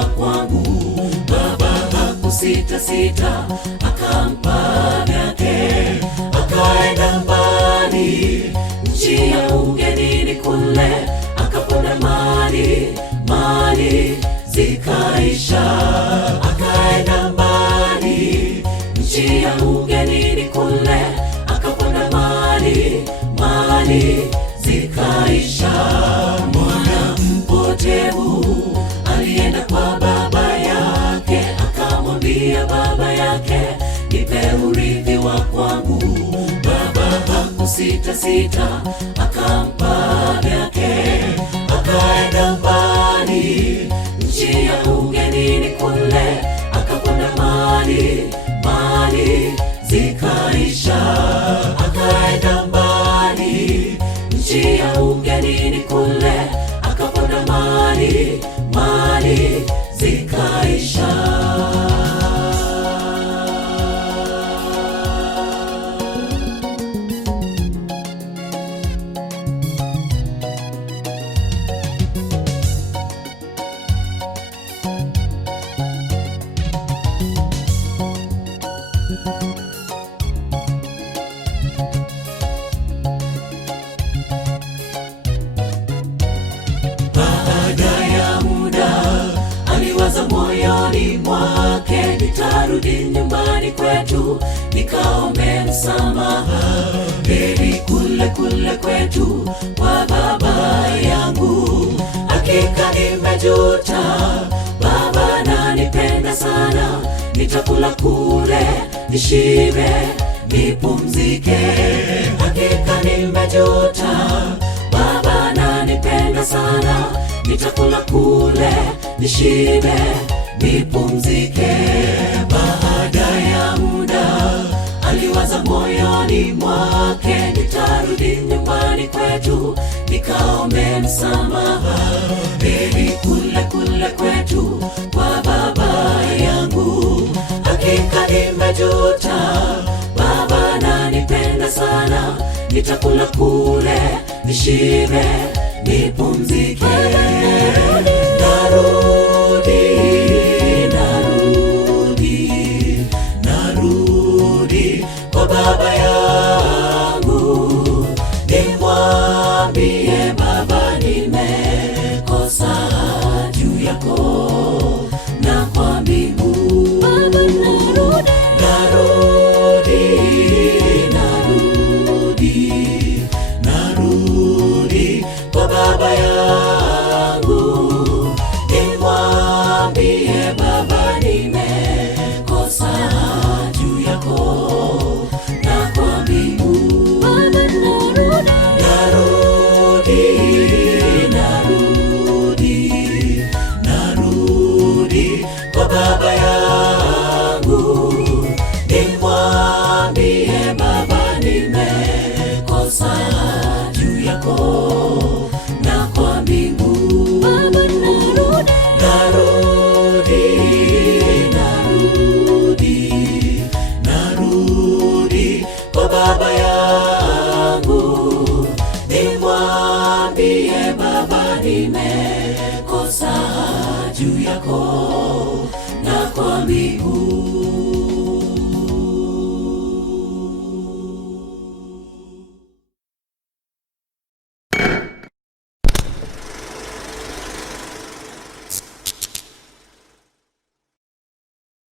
wa kwangu. Baba hakusita sita, akampa vyake, akaenda mbali, nchi ya ugenini kule, akaponda mali zikaisha. Akaenda mbali, nchi ya ugenini kule, akaponda mali zikaisha. Mwana mpotevu alienda kwa baba yake, akamwambia baba yake, nipe urithi wa kwangu. Baba hakusita sita, akampa vyake, akaenda mbali, nchi ya ugenini kule, akaponda mali zikaisha. Akaenda mbali, nchi ya ugenini kule, akaponda mali zikaisha. Baada ya muda aliwaza moyoni mwake, nitarudi nyumbani kwetu nikaombe msamaha, heri kule kwetu kwa baba yangu. Hakika nimejuta, baba ananipenda sana, nitakula kule nishibe nipumzike. Hakika nimejuta, baba ananipenda sana, nitakula kule nishibe nipumzike. Baada ya muda aliwaza moyoni mwake, nitarudi nyumbani kwetu nikaombe msamaha, heri kule kwetu kwa baba yangu. Hakika nimejuta, baba ananipenda sana, nitakula kule nishibe nipumzike. Narudi kwa baba yangu, nimwambie baba, nimekosa juu yako na kwa mbingu. Baba narudi kwa baba yangu, nimwambie baba, nimekosa juu yako na kwa mbingu. Baba narudi kwa baba yangu, nimwambie baba, nimekosa juu yako na kwa mbingu. Baba narudi kwa baba yangu, nimwambie baba, nimekosa juu yako na kwa mbingu.